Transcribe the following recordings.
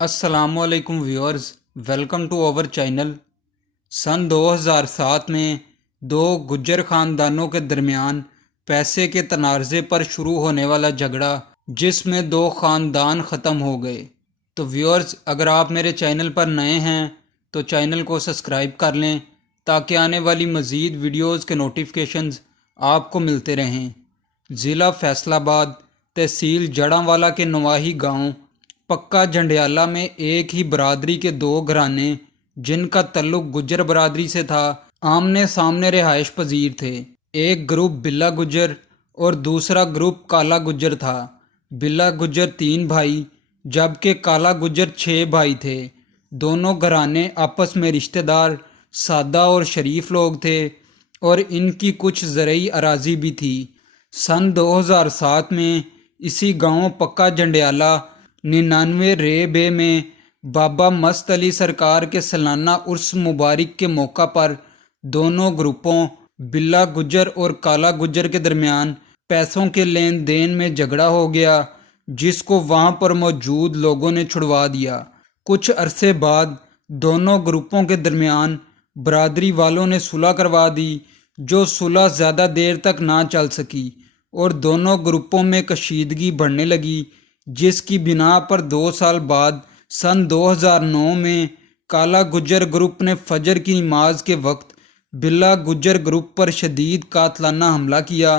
अस्सलाम वालेकुम viewers, welcome to our channel. सन 2007 में दो गुज्जर ख़ानदानों के दरमियान पैसे के तनाज़े पर शुरू होने वाला झगड़ा जिसमें दो ख़ानदान ख़त्म हो गए। तो व्यूअर्स, अगर आप मेरे चैनल पर नए हैं तो चैनल को सब्सक्राइब कर लें ताकि आने वाली मज़ीद वीडियोज़ के नोटिफिकेशंस आपको मिलते रहें। ज़िला फैसलाबाद, तहसील जड़ांवाला के नवाही गांव पक्का जंडियाला में एक ही बरादरी के दो घराने जिनका तल्लुक गुज्जर बरादरी से था, आमने सामने रिहाइश पजीर थे। एक ग्रुप बिल्ला गुज्जर और दूसरा ग्रुप काला गुज्जर था। बिल्ला गुज्जर 3 भाई जबकि काला गुज्जर 6 भाई थे। दोनों घराने आपस में रिश्तेदार, सादा और शरीफ लोग थे और इनकी कुछ ज़रई अराजी भी थी। सन 2007 में इसी गांव पक्का जंडियाला 99 रे बे में बाबा मस्त अली सरकार के सालाना उर्स मुबारक के मौका पर दोनों ग्रुपों बिल्ला गुज्जर और काला गुज्जर के दरमियान पैसों के लेन देन में झगड़ा हो गया, जिसको वहां पर मौजूद लोगों ने छुड़वा दिया। कुछ अरसे बाद दोनों ग्रुपों के दरमियान बरादरी वालों ने सुलह करवा दी, जो सुलह ज़्यादा देर तक ना चल सकी और दोनों ग्रुपों में कशीदगी बढ़ने लगी, जिसकी बिना पर 2 साल बाद सन 2009 में काला गुज्जर ग्रुप ने फजर की नमाज के वक्त बिल्ला गुज्जर ग्रुप पर शदीद कातलाना हमला किया।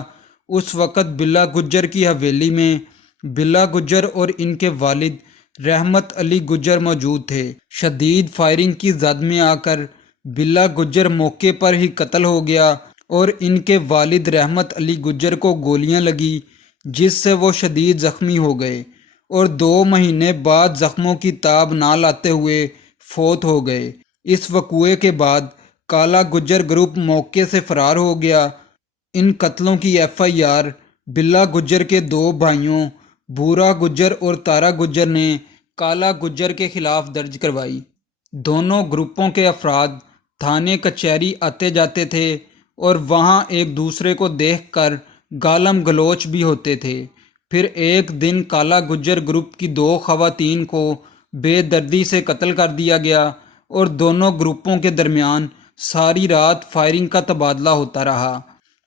उस वक़्त बिल्ला गुज्जर की हवेली में बिल्ला गुज्जर और इनके वालिद रहमत अली गुज्जर मौजूद थे। शदीद फायरिंग की जद में आकर बिल्ला गुज्जर मौके पर ही कत्ल हो गया और इनके वालिद रहमत अली गुज्जर को गोलियां लगी, जिससे वो शदीद ज़ख्मी हो गए और 2 महीने बाद ज़ख्मों की ताब ना लाते हुए फौत हो गए। इस वक़ूए के बाद काला गुज्जर ग्रुप मौके से फ़रार हो गया। इन कत्लों की FIR बिल्ला गुज्जर के 2 भाइयों बूरा गुज्जर और तारा गुज्जर ने काला गुज्जर के ख़िलाफ़ दर्ज करवाई। दोनों ग्रुपों के अफराद थाने कचहरी आते जाते थे और वहाँ एक दूसरे को देखकर गालम गलोच भी होते थे। फिर एक दिन काला गुज्जर ग्रुप की 2 ख़वातीन को बेदर्दी से कत्ल कर दिया गया और दोनों ग्रुपों के दरमियान सारी रात फायरिंग का तबादला होता रहा।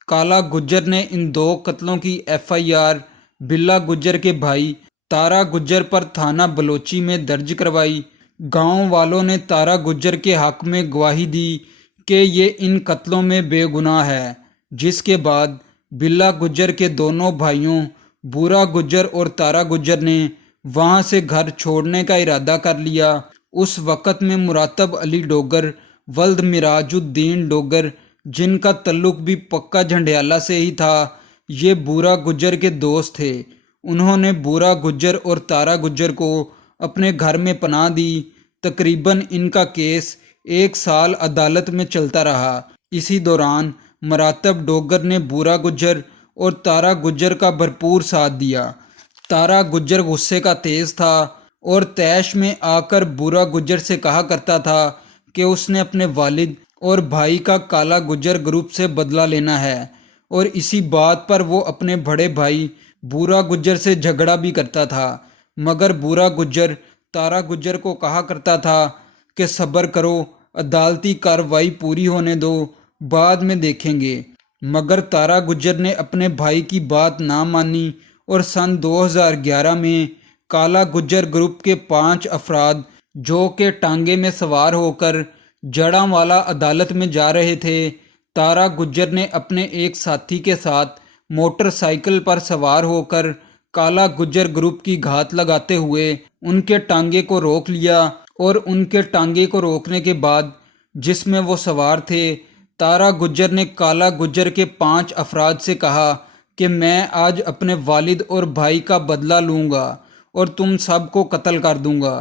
काला गुज्जर ने इन 2 कत्लों की FIR बिल्ला गुज्जर के भाई तारा गुज्जर पर थाना बलोची में दर्ज करवाई। गांव वालों ने तारा गुज्जर के हक में गवाही दी कि ये इन कत्लों में बेगुनाह है, जिसके बाद बिल्ला गुज्जर के दोनों भाइयों बूरा गुज्जर और तारा गुज्जर ने वहां से घर छोड़ने का इरादा कर लिया। उस वक़्त में मुरातब अली डोगर वल्द मिराजुद्दीन डोगर, जिनका तल्लुक भी पक्का झंडियाला से ही था, ये बूरा गुज्जर के दोस्त थे। उन्होंने बूरा गुज्जर और तारा गुज्जर को अपने घर में पनाह दी। तकरीबन इनका केस 1 साल अदालत में चलता रहा। इसी दौरान मुरातब डोगर ने बूरा गुज्जर और तारा गुज्जर का भरपूर साथ दिया। तारा गुज्जर गुस्से का तेज था और तैश में आकर बूरा गुज्जर से कहा करता था कि उसने अपने वालिद और भाई का काला गुज्जर ग्रुप से बदला लेना है, और इसी बात पर वो अपने बड़े भाई बूरा गुज्जर से झगड़ा भी करता था। मगर बूरा गुज्जर तारा गुज्जर को कहा करता था कि सब्र करो, अदालती कार्रवाई पूरी होने दो, बाद में देखेंगे। मगर तारा गुज्जर ने अपने भाई की बात ना मानी और सन 2011 में काला गुज्जर ग्रुप के 5 अफराद जो कि टांगे में सवार होकर जड़ांवाला अदालत में जा रहे थे, तारा गुज्जर ने अपने एक साथी के साथ मोटरसाइकिल पर सवार होकर काला गुज्जर ग्रुप की घात लगाते हुए उनके टांगे को रोक लिया और उनके टांगे को रोकने के बाद जिसमें वो सवार थे, तारा गुज्जर ने काला गुज्जर के 5 अफराद से कहा कि मैं आज अपने वालिद और भाई का बदला लूँगा और तुम सबको कत्ल कर दूँगा।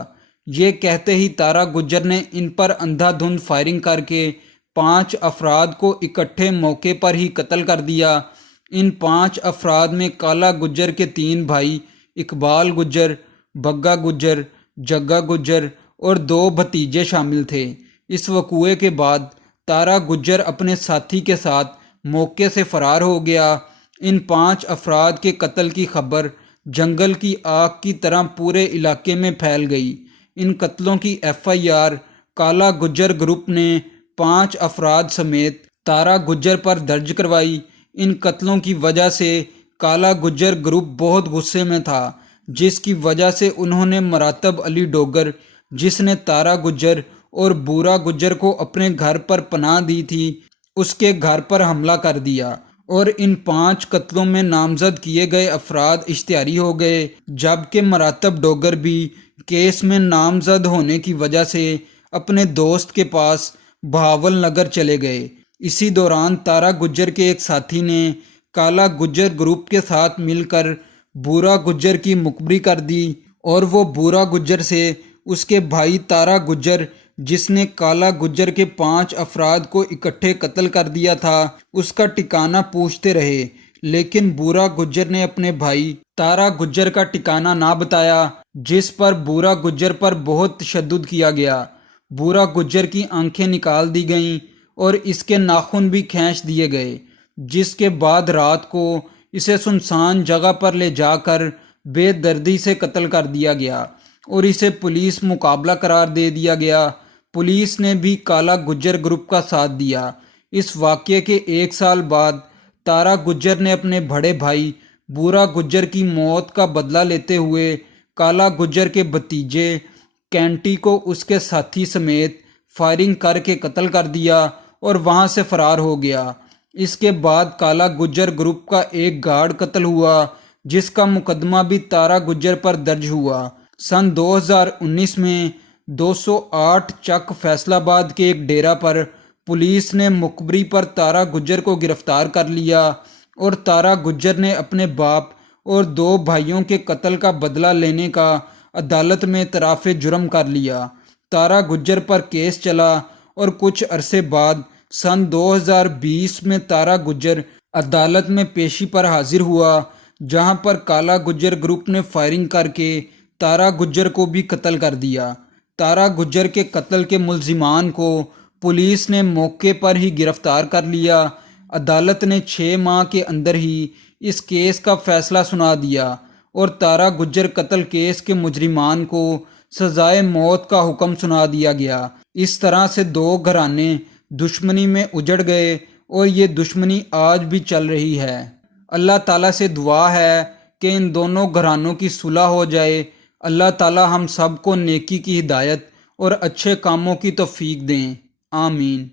ये कहते ही तारा गुज्जर ने इन पर अंधाधुंध फायरिंग करके 5 अफराद को इकट्ठे मौके पर ही कत्ल कर दिया। इन 5 अफराद में काला गुज्जर के 3 भाई इकबाल गुज्जर, बग्गा गुज्जर, जग्गा गुज्जर और 2 भतीजे शामिल थे। इस वक़ूए के बाद तारा गुज्जर अपने साथी के साथ मौके से फ़रार हो गया। इन 5 अफराद के कत्ल की खबर जंगल की आग की तरह पूरे इलाके में फैल गई। ان قتلوں کی FIR کالا گجر گروپ نے 5 افراد سمیت تارا گجر پر درج کروائی۔ ان قتلوں کی وجہ سے کالا گجر گروپ بہت غصے میں تھا، جس کی وجہ سے انہوں نے مراتب علی ڈوگر، جس نے تارا گجر اور بورا گجر کو اپنے گھر پر پناہ دی تھی، اس کے گھر پر حملہ کر دیا، اور ان 5 قتلوں میں نامزد کیے گئے افراد اشتہاری ہو گئے، جبکہ مراتب ڈوگر بھی کیس میں نامزد ہونے کی وجہ سے اپنے دوست کے پاس بہاول نگر چلے گئے۔ اسی دوران تارا گجر کے ایک ساتھی نے کالا گجر گروپ کے ساتھ مل کر بورا گجر کی مخبری کر دی، اور وہ بورا گجر سے اس کے بھائی تارا گجر، جس نے کالا گجر کے 5 افراد کو اکٹھے قتل کر دیا تھا، اس کا ٹھکانہ پوچھتے رہے، لیکن بورا گجر نے اپنے بھائی تارا گجر کا ٹھکانہ نہ بتایا، جس پر بورا گجر پر بہت تشدد کیا گیا۔ بورا گجر کی آنکھیں نکال دی گئیں اور اس کے ناخن بھی کھینچ دیے گئے، جس کے بعد رات کو اسے سنسان جگہ پر لے جا کر بے دردی سے قتل کر دیا گیا اور اسے پولیس مقابلہ قرار دے دیا گیا۔ پولیس نے بھی کالا گجر گروپ کا ساتھ دیا۔ اس واقعے کے 1 سال بعد تارا گجر نے اپنے بڑے بھائی بورا گجر کی موت کا بدلہ لیتے ہوئے کالا گجر کے بھتیجے کینٹی کو اس کے ساتھی سمیت فائرنگ کر کے قتل کر دیا اور وہاں سے فرار ہو گیا۔ اس کے بعد کالا گجر گروپ کا ایک گارڈ قتل ہوا، جس کا مقدمہ بھی تارا گجر پر درج ہوا۔ سن 2019 میں 208 چک فیصل آباد کے ایک ڈیرہ پر پولیس نے مخبری پر تارا گجر کو گرفتار کر لیا، اور تارا گجر نے اپنے باپ اور 2 بھائیوں کے قتل کا بدلہ لینے کا عدالت میں اعتراف جرم کر لیا۔ تارا گجر پر کیس چلا اور کچھ عرصے بعد سن 2020 میں تارا گجر عدالت میں پیشی پر حاضر ہوا، جہاں پر کالا گجر گروپ نے فائرنگ کر کے تارا گجر کو بھی قتل کر دیا۔ تارا گجر کے قتل کے ملزمان کو پولیس نے موقع پر ہی گرفتار کر لیا۔ عدالت نے 6 ماہ کے اندر ہی اس کیس کا فیصلہ سنا دیا اور تارا گجر قتل کیس کے مجرمان کو سزائے موت کا حکم سنا دیا گیا۔ اس طرح سے 2 گھرانے دشمنی میں اجڑ گئے اور یہ دشمنی آج بھی چل رہی ہے۔ اللہ تعالیٰ سے دعا ہے کہ ان دونوں گھرانوں کی صلح ہو جائے۔ اللہ تعالیٰ ہم سب کو نیکی کی ہدایت اور اچھے کاموں کی توفیق دیں، آمین۔